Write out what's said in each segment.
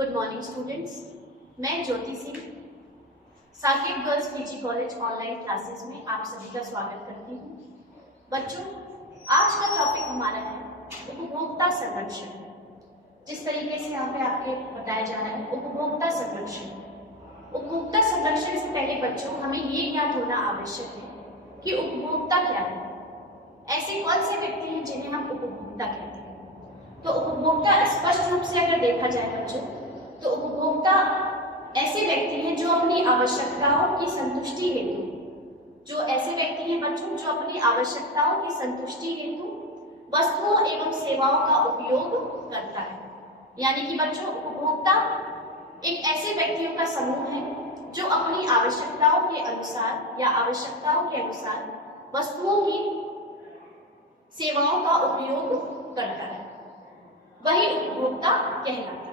Good morning students, मैं Jyoti Singh Saket girls PG college online classes में आप सभी का स्वागत करती हूँ। बच्चों, आज का टॉपिक हमारा है उपभोक्ता संरक्षण। जिस तरीके से यहाँ पे आपके बताया जा रहा है उपभोक्ता संरक्षण। उपभोक्ता संरक्षण से पहले बच्चों हमें ये ज्ञात होना आवश्यक है कि उपभोक्ता क्या है। ऐसे कौन से व्यक्ति हैं जिन्हें हम उपभोक्ता कहते हैं। तो उपभोक्ता स्पष्ट रूप से अगर देखा जाए बच्चों, तो उपभोक्ता ऐसे व्यक्ति हैं जो अपनी आवश्यकताओं की संतुष्टि हेतु जो अपनी आवश्यकताओं की संतुष्टि हेतु वस्तुओं एवं सेवाओं का उपयोग करता है। यानी कि बच्चों, उपभोक्ता एक ऐसे व्यक्तियों का समूह है जो अपनी आवश्यकताओं के अनुसार वस्तुओं की सेवाओं का उपयोग करता है, वही उपभोक्ता कहलाता है।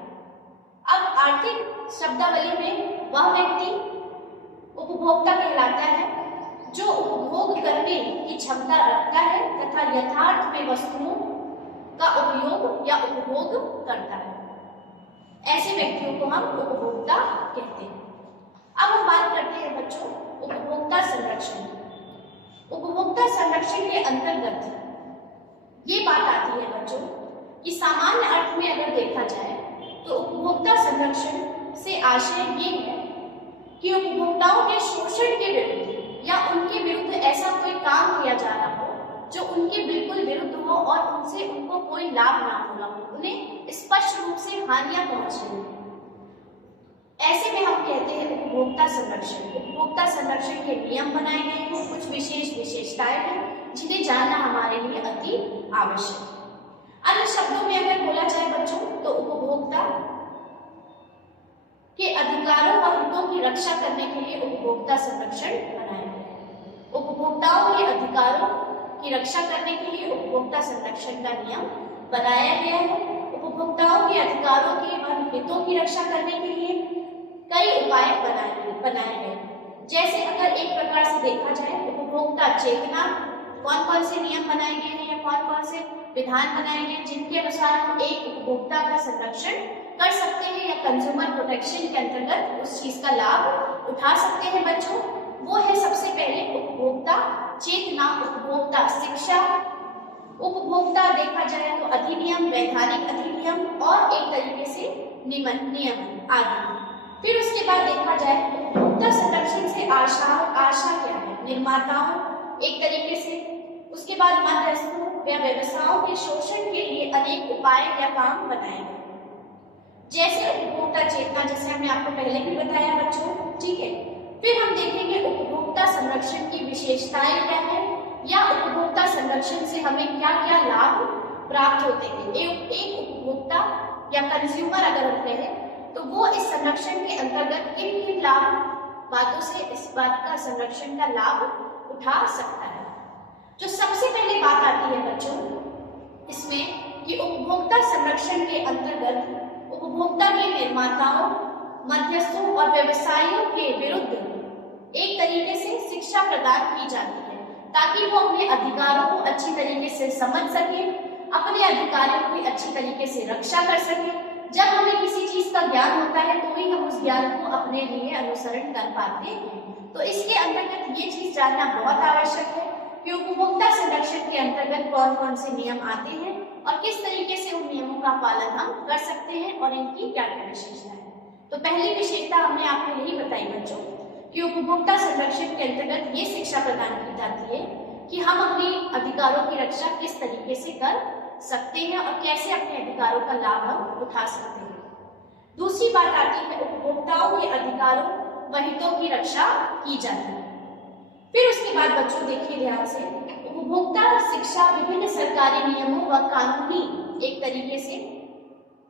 अब आर्थिक शब्दावली में वह व्यक्ति उपभोक्ता कहलाता है जो उपभोग करने की क्षमता रखता है तथा यथार्थ में वस्तुओं का उपयोग या उपभोग करता है। ऐसे व्यक्तियों को हम उपभोक्ता कहते हैं। अब हम बात करते हैं बच्चों उपभोक्ता संरक्षण। उपभोक्ता संरक्षण के अंतर्गत ये बात आती है बच्चों कि सामान्य अर्थ में अगर देखा जाए तो उपभोक्ता संरक्षण से आशय ये है कि उपभोक्ताओं के शोषण के विरुद्ध या उनके विरुद्ध ऐसा कोई काम किया जा रहा हो जो उनके बिल्कुल विरुद्ध हो और उनसे उनको कोई लाभ ना हो रहा हो, उन्हें स्पष्ट रूप से हानियां पहुंच रही है। ऐसे में हम कहते हैं उपभोक्ता संरक्षण। उपभोक्ता संरक्षण के नियम बनाए गए हैं, कुछ विशेषताएं हैं जिन्हें जानना हमारे लिए अति आवश्यक है। अन्य शब्दों में अगर बोला जाए बच्चों, तो उपभोक्ता के अधिकारों और हितों की रक्षा करने के लिए उपभोक्ता संरक्षण बनाया गया है। उपभोक्ताओं के अधिकारों की रक्षा करने के लिए उपभोक्ता संरक्षण का नियम बनाया गया है। उपभोक्ताओं के अधिकारों के व हितों की रक्षा करने के लिए कई उपाय बनाए गए। जैसे अगर एक प्रकार से देखा जाए उपभोक्ता चेतना, कौन कौन से नियम बनाए गए हैं या कौन कौन से विधान बनाए गए जिनके अनुसार हम एक उपभोक्ता का संरक्षण कर सकते हैं या कंज्यूमर प्रोटेक्शन के अंतर्गत उस चीज का लाभ उठा सकते हैं बच्चों। वो है सबसे पहले उपभोक्ता चेतना, उपभोक्ता शिक्षा, उपभोक्ता देखा जाए तो अधिनियम, वैधानिक अधिनियम और एक तरीके से नियम आदि। फिर उसके बाद देखा जाए उपभोक्ता संरक्षण से आशा क्या है, निर्माताओं एक तरीके से। उसके बाद मध्यस्थों या व्यवसायों के शोषण के लिए अनेक उपाय या काम बनाए गए। जैसे उपभोक्ता चेतना, जैसे हमने आपको पहले भी बताया बच्चों, ठीक है। फिर हम देखेंगे उपभोक्ता संरक्षण की विशेषताएं क्या है या उपभोक्ता संरक्षण से हमें क्या क्या लाभ प्राप्त होते हैं। एक उपभोक्ता या कंज्यूमर अगर हम कहें तो वो इस संरक्षण के अंतर्गत किन किन बातों से इस बात का संरक्षण का लाभ उठा सकता है। जो सबसे पहले बात आती है बच्चों इसमें कि उपभोक्ता संरक्षण के अंतर्गत उपभोक्ता के निर्माताओं, मध्यस्थों और व्यवसायियों के विरुद्ध एक तरीके से शिक्षा प्रदान की जाती है ताकि वो अपने अधिकारों को अच्छी तरीके से समझ सके, अपने अधिकारों की अच्छी तरीके से रक्षा कर सके। जब हमें किसी चीज का ज्ञान होता है तो ही हम उस ज्ञान को अपने लिए अनुसरण कर पाते हैं। तो इसके अंतर्गत ये चीज जानना बहुत आवश्यक है कि उपभोक्ता संरक्षण के अंतर्गत कौन कौन से नियम आते हैं और किस तरीके से उन नियमों का पालन हम कर सकते हैं और इनकी क्या क्या विशेषता है। तो पहली विशेषता हमने आपको यही बताई बच्चों कि उपभोक्ता संरक्षण के अंतर्गत ये शिक्षा प्रदान की जाती है कि हम अपने अधिकारों की रक्षा किस तरीके से कर सकते हैं और कैसे अपने अधिकारों का लाभ हम उठा सकते हैं। दूसरी बात आती है उपभोक्ताओं के अधिकारों व हितों की रक्षा की जाती है। फिर उसके बाद बच्चों देखिए ध्यान से, उपभोक्ता शिक्षा विभिन्न सरकारी नियमों व कानूनी एक तरीके से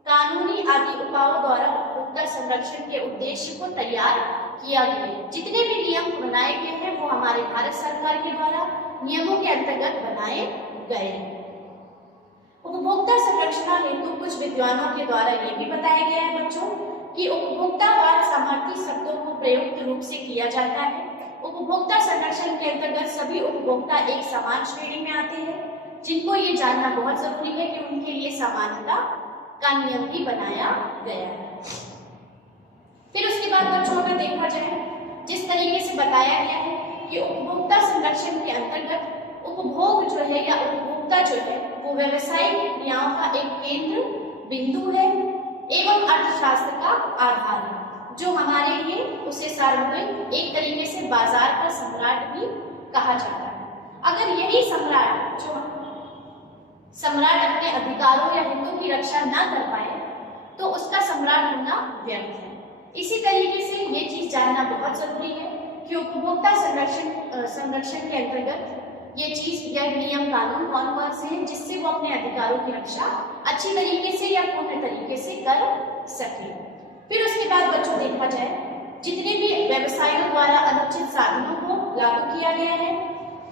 कानूनी आदि उपायों द्वारा उपभोक्ता संरक्षण के उद्देश्य को तैयार किया गया है। जितने भी नियम बनाए गए हैं वो हमारे भारत सरकार के द्वारा नियमों के अंतर्गत बनाए गए हैं। उपभोक्ता संरक्षण हेतु कुछ विद्वानों के द्वारा ये भी बताया गया है बच्चों कि उपभोक्तावाद समर्थी शब्दों को प्रयुक्त रूप से किया जाता है। उपभोक्ता संरक्षण के अंतर्गत सभी उपभोक्ता एक समान श्रेणी में आते हैं, जिनको ये जानना बहुत जरूरी है कि उनके लिए समानता का नियम भी बनाया गया है। बाद देखा जाए, जिस तरीके से बताया गया है कि उपभोक्ता संरक्षण के अंतर्गत उपभोग जो है या उपभोक्ता जो है वो व्यवसायिक क्रियाओं का एक केंद्र बिंदु है एवं अर्थशास्त्र का आधार है, जो हमारे लिए उसे सार्वभौमिक एक तरीके से बाजार का सम्राट भी कहा जाता है। अगर यही सम्राट अपने अधिकारों या हितों की रक्षा न कर पाए तो उसका सम्राट होना व्यर्थ है। इसी तरीके से ये चीज जानना बहुत जरूरी है कि उपभोक्ता संरक्षण के अंतर्गत ये चीज या नियम कानून कौन कौन से हैं जिससे वो अपने अधिकारों की रक्षा अच्छी तरीके से या पूर्ण तरीके से कर सके। फिर उसके बाद बच्चों देखा जाए, जितने भी व्यवसायों द्वारा अनुचित साधनों को लागू किया गया है,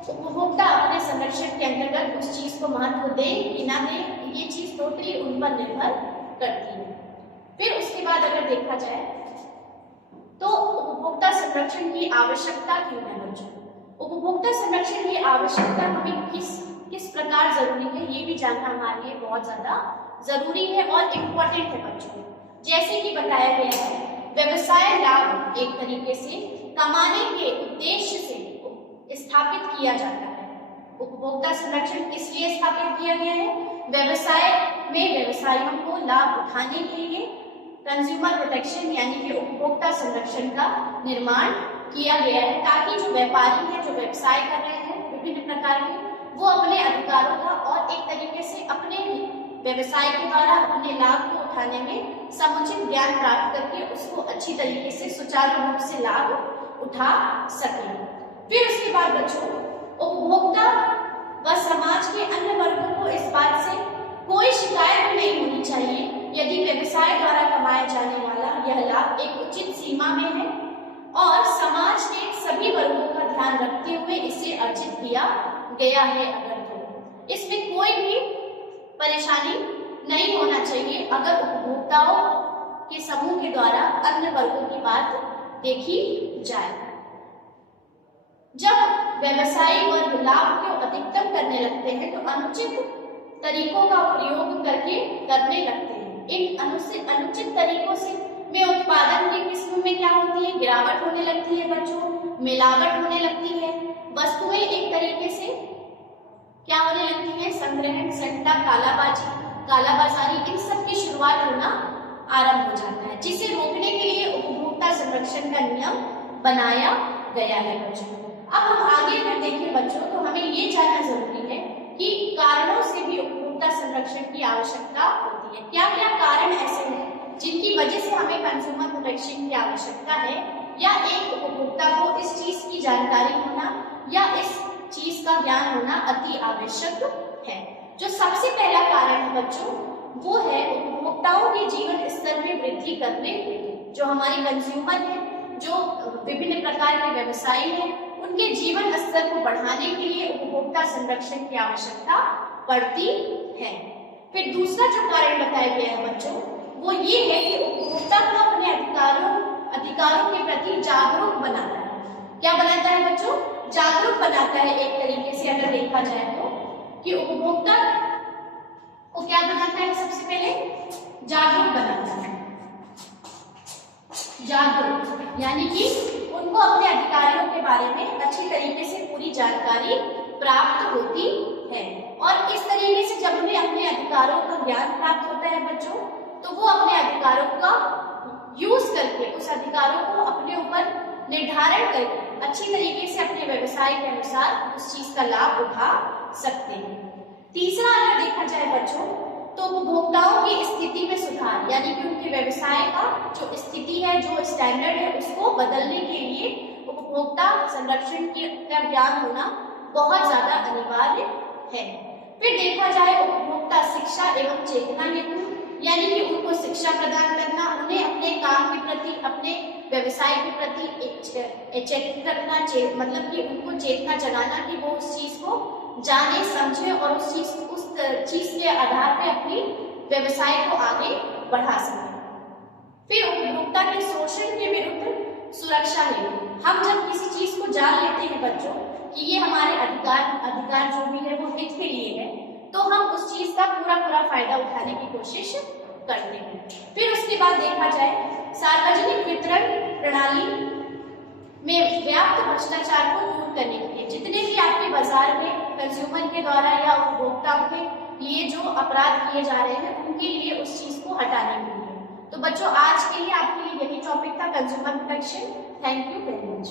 उपभोक्ता अपने संरक्षण के अंतर्गत उस चीज को महत्व दे कि ना दे, ये चीज टोटली उन पर निर्भर करती है। फिर उसके बाद अगर देखा जाए तो उपभोक्ता संरक्षण की आवश्यकता क्यों है बच्चों? उपभोक्ता संरक्षण की आवश्यकता हमें किस प्रकार जरूरी है ये भी जानना हमारे लिए बहुत ज्यादा जरूरी है और इम्पोर्टेंट है बच्चों। जैसे कि बताया गया है, व्यवसाय लाभ एक तरीके से कमाने के उद्देश्य से स्थापित किया जाता है। उपभोक्ता संरक्षण किस लिए स्थापित किया गया है? व्यवसाय में व्यवसायियों को लाभ उठाने के लिए कंज्यूमर प्रोटेक्शन यानी कि उपभोक्ता संरक्षण का निर्माण किया गया है, ताकि जो व्यापारी है, जो व्यवसाय कर रहे हैं विभिन्न प्रकार के, वो अपने अधिकारों का और एक तरीके से अपने व्यवसाय के द्वारा अपने लाभ को उठाने में समुचित ज्ञान प्राप्त करके उसको अच्छी तरीके से सुचारू रूप से लाभ उठा सके। फिर उसके बाद बच्चों, उपभोक्ता व समाज के अन्य वर्गों को इस बात से कोई शिकायत नहीं होनी चाहिए यदि व्यवसाय द्वारा कमाया जाने वाला यह लाभ एक उचित सीमा में है और समाज के सभी वर्गों का ध्यान रखते हुए इसे अर्जित किया गया है। अगर तो इसमें कोई भी परेशानी नहीं होना चाहिए अगर उपभोक्ताओं के समूह के द्वारा अन्य वर्गों की बात देखी जाए। जब व्यवसायी वर्ग लाभ को अधिकतम करने लगते हैं तो अनुचित तरीकों का प्रयोग करने लगते हैं। इन अनुचित तरीकों से में उत्पादन की किस्म में क्या होती है? गिरावट होने लगती है बच्चों, मिलावट होने लगती है, वस्तुएं एक तरीके से क्या होने लगती है? संग्रहण, सट्टा, कालाबाजारी, इन सब की शुरुआत होना आरंभ हो जाता है, जिसे रोकने के लिए उपभोक्ता संरक्षण का नियम बनाया गया है बच्चों। अब हम आगे अगर देखें बच्चों तो हमें ये जानना जरूरी है कि कारणों से भी उपभोक्ता संरक्षण की आवश्यकता होती है। क्या क्या कारण ऐसे हैं जिनकी वजह से हमें कंज्यूमर प्रोटेक्शन की आवश्यकता है, या एक उपभोक्ता को इस चीज की जानकारी होना या इस चीज का ज्ञान होना अति आवश्यक है। जो सबसे पहला कारण है बच्चों वो है उपभोक्ताओं के जीवन स्तर में वृद्धि करने के लिए। जो हमारे कंज्यूमर है, जो विभिन्न प्रकार के व्यवसायी हैं, उनके जीवन स्तर को बढ़ाने के लिए उपभोक्ता संरक्षण की आवश्यकता पड़ती है। फिर दूसरा जो कारण बताया गया है बच्चों वो ये है कि उपभोक्ता को अपने अधिकारों के प्रति जागरूक बनाता है। क्या बनाता है बच्चों? जागरूक बनाता है एक तरीके से अगर देखा जाए तो, कि उपभोक्ता को क्या बनाता है? सबसे पहले जागरूक बनाता है। जागरूक यानी कि उनको अपने अधिकारों के बारे में अच्छी तरीके से पूरी जानकारी प्राप्त होती है, और इस तरीके से जब उन्हें अपने अधिकारों का ज्ञान प्राप्त होता है बच्चों तो वो अपने अधिकारों का यूज करके उस अधिकारों को अपने ऊपर निर्धारण करके अच्छी तरीके से अपने व्यवसाय के अनुसार उस चीज का लाभ उठा सकते हैं। तीसरा अगर देखा जाए बच्चों तो उपभोक्ताओं की स्थिति में सुधार, यानी कि उनके व्यवसाय का जो स्थिति है, जो स्टैंडर्ड है, उसको बदलने के लिए उपभोक्ता संरक्षण का ज्ञान होना बहुत ज्यादा अनिवार्य है। फिर देखा जाए उपभोक्ता शिक्षा एवं चेतना हेतु, यानी कि उनको शिक्षा प्रदान करना, उन्हें अपने काम के प्रति, अपने व्यवसाय के प्रति चेतन करना, मतलब कि उनको चेतना जगाना कि वो उस चीज को जाने समझे और उस चीज के आधार पे अपनी व्यवसाय को आगे बढ़ा सके। फिर उपभोक्ता के शोषण के विरुद्ध सुरक्षा हेतु, हम जब किसी चीज को जान लेते हैं बच्चों कि ये हमारे अधिकार जो भी है वो हित के लिए है, तो हम उस चीज का पूरा फायदा उठाने की कोशिश करते हैं। फिर उसके बाद देखा जाए सार्वजनिक वितरण प्रणाली में व्याप्त भ्रष्टाचार को दूर करने के लिए, जितने भी आपके बाजार में कंज्यूमर के द्वारा या उपभोक्ताओं के लिए जो अपराध किए जा रहे हैं उनके लिए उस चीज को हटाने के लिए। तो बच्चों आज के लिए आपके लिए यही टॉपिक था, consumer protection. Thank you very much.